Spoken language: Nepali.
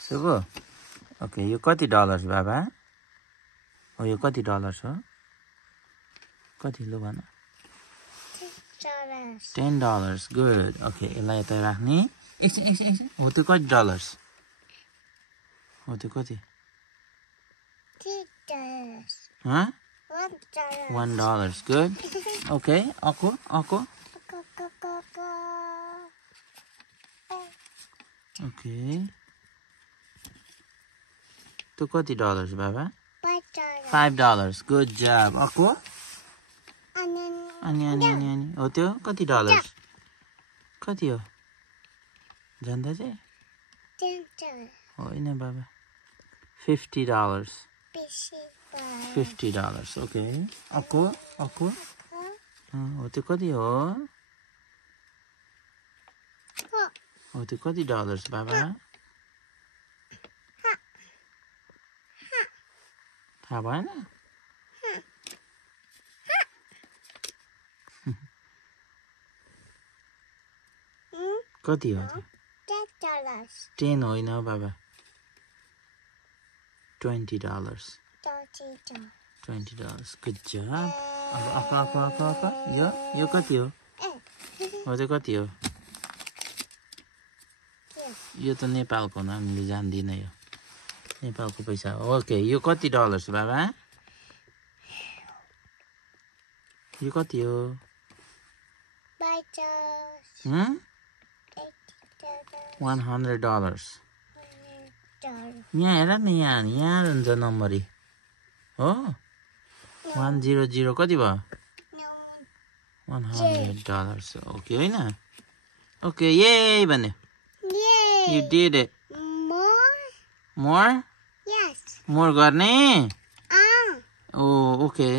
सुगु ओके यो कति डलर्स बाबा हो यो कति डलर्स हो कति लु भन $10 गुड ओके यसलाई यता राख्ने एकछिन हो त्यो कति डलर्स हो त्यो कति huh $1 good okay ako okay त्यो कति डलर्स बाबा $5 good job ako अनि हो त्यो कति डलर्स कति हो जान्दा चाहिँ होइन बाबा $50 $50 okay ako हो त्यो कति हो त्यो कति डलर्स बाबा थाहा भएन कति हो $10 होइन बाबा $20 $20 good job अब आका यो कति हो त्यो कति हो यो त नेपालको हो हामीले जान्दिन यो नेपालको पैसा हो ओके यो कति डलर्स बाबा यो कति हो $100 यहाँ हेर न यहाँ हुन्छ नम्बरी हो 100 कति भयो $100 ओके होइन ओके यही भन्यो you did it more yes more गर्ने oh okay